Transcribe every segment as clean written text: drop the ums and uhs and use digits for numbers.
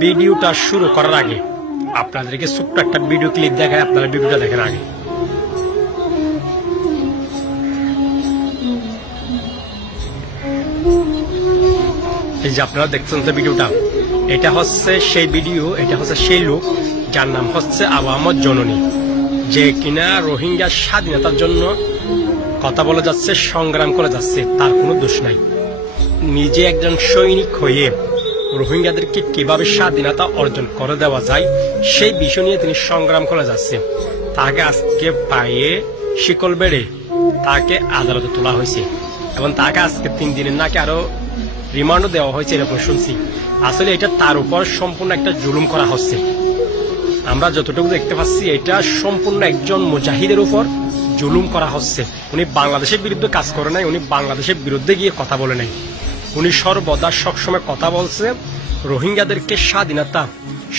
ভিডিওটা শুরু করার আগে আপনাদেরকে ছোট্ট একটা ভিডিও ক্লিপ দেখায়, আপনারা ভিডিওটা দেখেন আগে। এই যে আপনারা দেখছেন যে ভিডিওটা, এটা হচ্ছে সেই ভিডিও, এটা হচ্ছে সেই লোক যার নাম হচ্ছে আবু আহমদ জননী, যে কিনা রোহিঙ্গা স্বাধীনতার জন্য কথা বলে যাচ্ছে, সংগ্রাম করে যাচ্ছে। তার কোনো দোষ নাই। নিজে একজন সৈনিক হয়ে রোহিঙ্গাদেরকে কিভাবে স্বাধীনতা অর্জন করে দেওয়া যায় সেই বিষয় নিয়ে তিনি সংগ্রাম করে যাচ্ছে। তাকে আজকে পায়ে শিকল বেড়ে তাকে আদালতে তোলা হয়েছে এবং তাকে আজকে 3 দিনের নাকি আরো রিমান্ডও দেওয়া হয়েছে, এরকম শুনছি। আসলে এটা তার উপর সম্পূর্ণ একটা জুলুম করা হচ্ছে। আমরা যতটুকু দেখতে পাচ্ছি এটা সম্পূর্ণ একজন মুজাহিদের উপর জুলুম করা হচ্ছে। উনি বাংলাদেশের বিরুদ্ধে কাজ করে নাই, উনি বাংলাদেশের বিরুদ্ধে গিয়ে কথা বলে নাই। উনি সর্বদা সবসময় কথা বলছে রোহিঙ্গাদেরকে স্বাধীনতা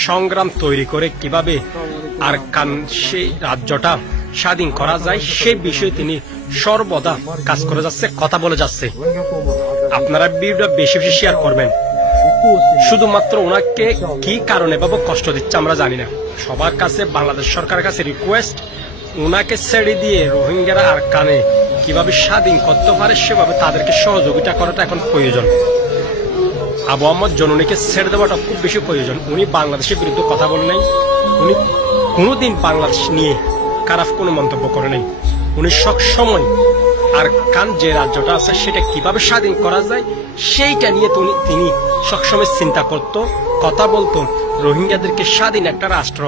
সংগ্রাম তৈরি করে কিভাবে আর সেই রাজ্যটা স্বাধীন করা যায় সেই বিষয়ে তিনি সর্বদা কাজ করে যাচ্ছে, কথা বলে যাচ্ছে। আপনারা ভিডিওটা বেশি বেশি শেয়ার করবেন। শুধুমাত্র ওনাকে কি কারণে বাবা কষ্ট দিচ্ছে আমরা জানি না। সবার কাছে, বাংলাদেশ সরকারের কাছে রিকোয়েস্ট, ওনাকে ছেড়ে দিয়ে রোহিঙ্গারা আর কানে কিভাবে স্বাধীন করতে পারে সেভাবে তাদেরকে সহযোগিতা করাটা এখন প্রয়োজন। আবু আহমদ জননীকে ছেড়ে দেওয়াটা খুব বেশি প্রয়োজন। উনি বাংলাদেশের বিরুদ্ধে কথা বলে নাই, উনি কোনোদিন বাংলাদেশ নিয়ে খারাপ কোনো মন্তব্য করে নাই। উনি সবসময় আর কান যে রাজ্যটা আছে সেটা কিভাবে স্বাধীন করা যায় সেইটা নিয়ে তিনি সবসময় চিন্তা করত, কথা বলতো। রোহিঙ্গাদেরকে স্বাধীন একটা রাষ্ট্র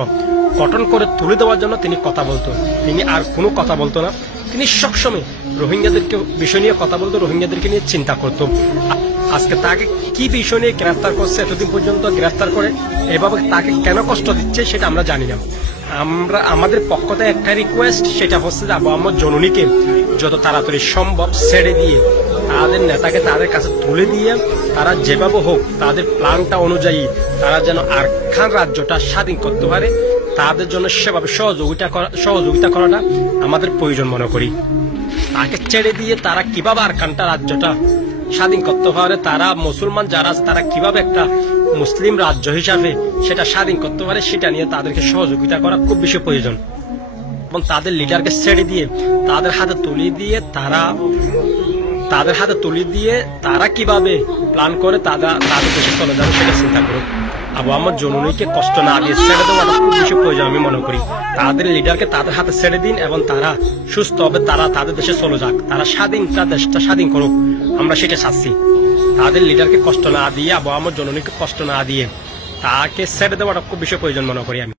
গঠন করে তুলে দেওয়ার জন্য তিনি কথা বলতো। তিনি আর কোনো কথা বলতো না। তিনি সবসময় রোহিঙ্গাদেরকে বিষয় নিয়ে কথা বলতো, রোহিঙ্গাদেরকে নিয়ে চিন্তা করত। আজকে তাকে কি বিষয় নিয়ে গ্রেফতার করছে, এতদিন পর্যন্ত গ্রেফতার করে এভাবে তাকে কেন কষ্ট দিচ্ছে সেটা আমরা জানি না। আমাদের পক্ষ থেকে একটা রিকোয়েস্ট, সেটা হচ্ছে আবু আহমদ জননীকে যত তাড়াতাড়ি সম্ভব ছেড়ে দিয়ে তাদের নেতাকে তাদের কাছে তুলে দিয়ে তারা যেভাবে হোক তাদের প্ল্যানটা অনুযায়ী তারা যেন আরকান রাজ্যটা স্বাধীন করতে পারে, তাদের জন্য সেভাবে সহযোগিতা করাটা আমাদের প্রয়োজন মনে করি। তাকে ছেড়ে দিয়ে তারা কিভাবে আরকানটা রাজ্যটা স্বাধীন করতে পারে, তারা মুসলমান যারা আছে তারা কিভাবে একটা মুসলিম রাজ্য হিসাবে সেটা স্বাধীন করতে পারে সেটা নিয়ে তাদেরকে সহযোগিতা করা খুব বেশি প্রয়োজন। এবং তাদের লিডারকে ছেড়ে দিয়ে তাদের হাতে তুলে দিয়ে তারা কিভাবে প্ল্যান করে তাদের দেশে চলে যাবে সেটা চিন্তা করুক। আবু আহমদ জননীকে কষ্ট না দিয়ে ছেড়ে দেওয়াটা খুব বেশি প্রয়োজন আমি মনে করি। তাদের লিডারকে তাদের হাতে ছেড়ে দিন এবং তারা সুস্থ হবে, তারা তাদের দেশে চলে যাক, তারা দেশটা স্বাধীন করুক, আমরা সেটা চাচ্ছি। তাদের লিডারকে কষ্ট না দিয়ে, আবু আহমদ জননীকে কষ্ট না দিয়ে তাকে ছেড়ে দেওয়াটা খুব বেশি প্রয়োজন মনে করি আমি।